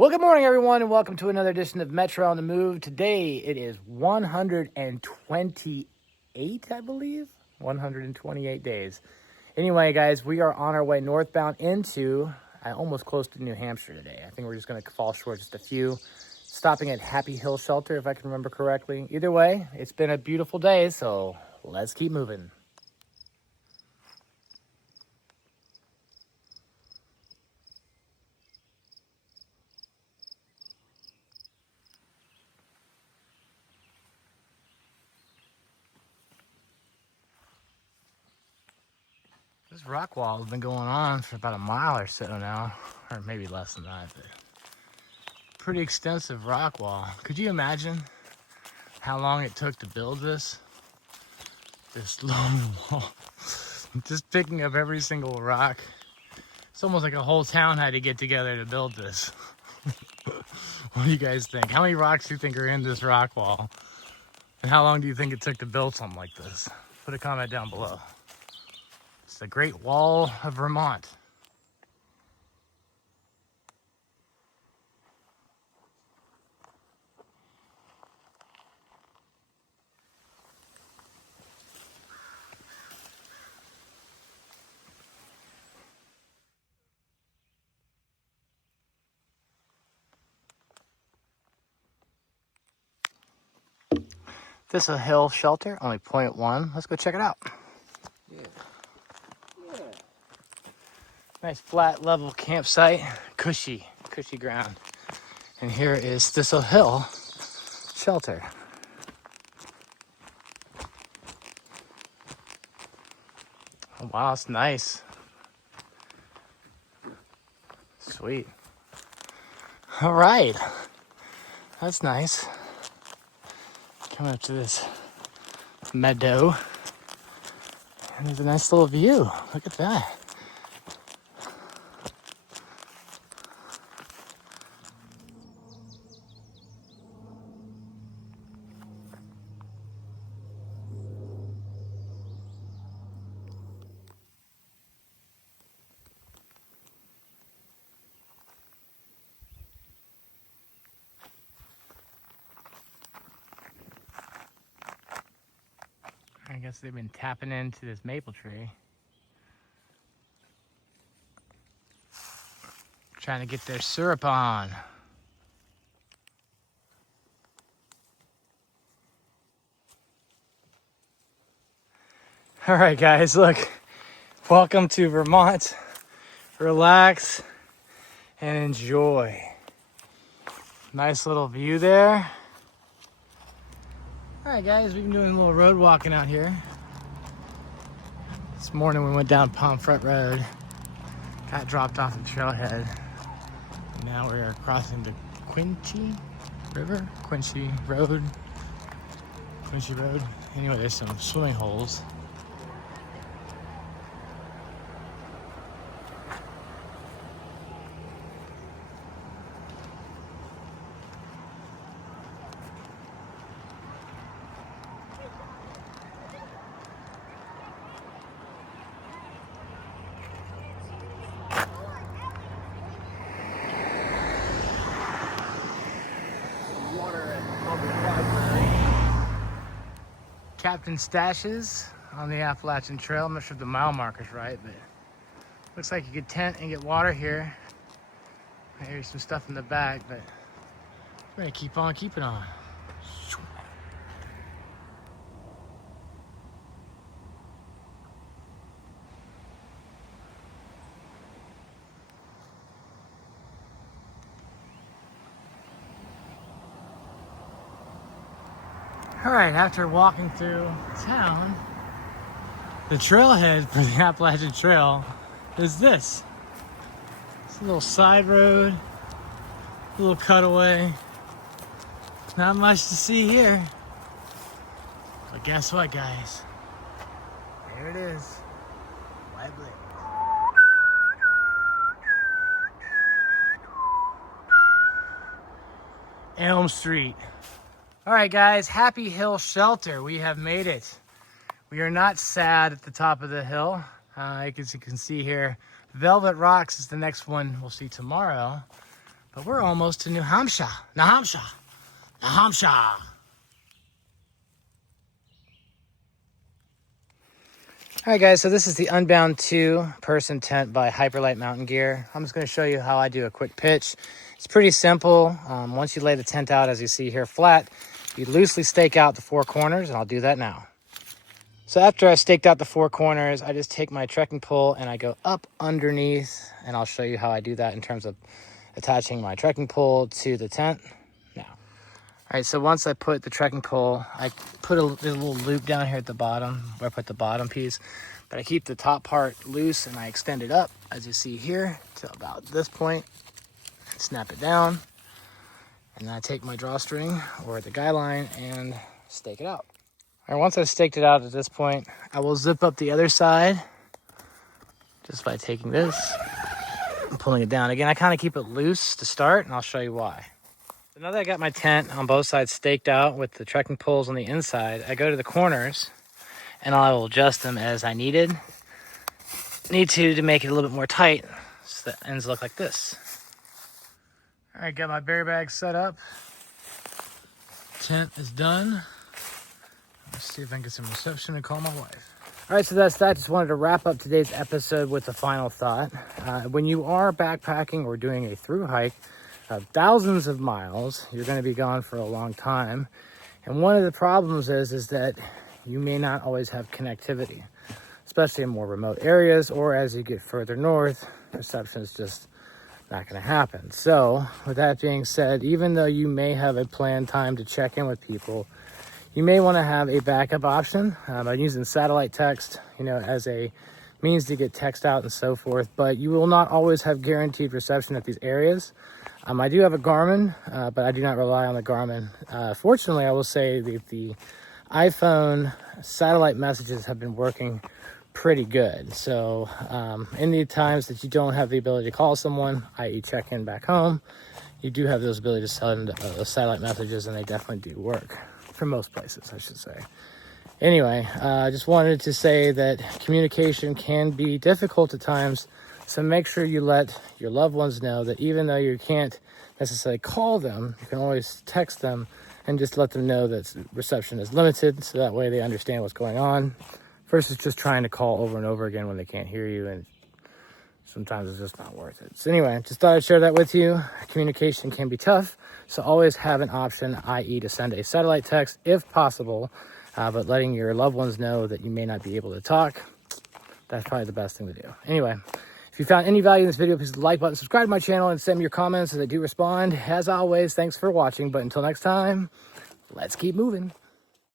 Well, good morning, everyone, and welcome to another edition of Metro on the Move. Today, it is 128, I believe. 128 days. Anyway, guys, we are on our way northbound into, almost close to New Hampshire today. I think we're just going to fall short just a few. Stopping at Happy Hill Shelter, if I can remember correctly. Either way, it's been a beautiful day, so let's keep moving. This rock wall has been going on for about a mile or so now, or maybe less than that, but pretty extensive rock wall. Could you imagine how long it took to build this long wall? Just picking up every single rock. It's almost like a whole town had to get together to build this. What do you guys think? How many rocks do you think are in this rock wall? And how long do you think it took to build something like this? Put a comment down below. It's the Great Wall of Vermont. This is a hill shelter, only 0.1. Let's go check it out. Yeah. Nice flat level campsite, cushy ground. And here is Thistle Hill Shelter. Oh, wow, it's nice. Sweet. All right, that's nice. Coming up to this meadow, and there's a nice little view. Look at that. I guess they've been tapping into this maple tree. Trying to get their syrup on. All right, guys, look. Welcome to Vermont. Relax and enjoy. Nice little view there. All right, guys, we've been doing a little road walking out here. This morning we went down Pomfret Road, got dropped off the trailhead. Now we are crossing the Quincy River, Quincy Road. Anyway, there's some swimming holes. Captain Stashes on the Appalachian Trail. I'm not sure if the mile marker's right, but looks like you could tent and get water here. Maybe some stuff in the back, but we're gonna keep on keeping on. All right, after walking through town, the trailhead for the Appalachian Trail is this. It's a little side road, a little cutaway. Not much to see here. But guess what, guys? There it is. White Lake. Elm Street. All right, guys, Happy Hill Shelter. We have made it. We are not sad at the top of the hill. As you can see here, Velvet Rocks is the next one we'll see tomorrow. But we're almost to New Hampshire. New Hampshire. New Hampshire. All right, guys, so this is the Unbound 2-person tent by HYPERLITE Mountain Gear. I'm just going to show you how I do a quick pitch. It's pretty simple. Once you lay the tent out, as you see here, flat, you loosely stake out the 4 corners, and I'll do that now. So after I staked out the 4 corners, I just take my trekking pole and I go up underneath, and I'll show you how I do that in terms of attaching my trekking pole to the tent now. All right, so once I put the trekking pole, I put a little loop down here at the bottom where I put the bottom piece, but I keep the top part loose and I extend it up, as you see here, to about this point, snap it down, and then I take my drawstring or the guy line and stake it out. All right, once I've staked it out at this point, I will zip up the other side just by taking this and pulling it down. Again, I kind of keep it loose to start, and I'll show you why. So now that I got my tent on both sides staked out with the trekking poles on the inside, I go to the corners and I will adjust them as I need to make it a little bit more tight so the ends look like this. All right, got my bear bag set up. Tent is done. Let's see if I can get some reception and call my wife. All right, so that's that. Just wanted to wrap up today's episode with a final thought. When you are backpacking or doing a through hike of thousands of miles, you're going to be gone for a long time. And one of the problems is that you may not always have connectivity, especially in more remote areas, or as you get further north, reception is just not going to happen. So with that being said, even though you may have a planned time to check in with people, you may want to have a backup option. I'm using satellite text, as a means to get text out and so forth, but you will not always have guaranteed reception at these areas. I do have a Garmin, but I do not rely on the Garmin. Fortunately, I will say that the iPhone satellite messages have been working pretty good. So in the times that you don't have the ability to call someone, i.e. check in back home, you do have those ability to send satellite messages, and they definitely do work for most places, I should say. Anyway, I just wanted to say that communication can be difficult at times, so make sure you let your loved ones know that even though you can't necessarily call them, you can always text them and just let them know that reception is limited, so that way they understand what's going on, versus just trying to call over and over again when they can't hear you, and sometimes it's just not worth it. So anyway, just thought I'd share that with you. Communication can be tough, so always have an option, i.e. to send a satellite text if possible, but letting your loved ones know that you may not be able to talk, that's probably the best thing to do. Anyway, if you found any value in this video, please hit the like button, subscribe to my channel, and send me your comments as I do respond. As always, thanks for watching, but until next time, let's keep moving.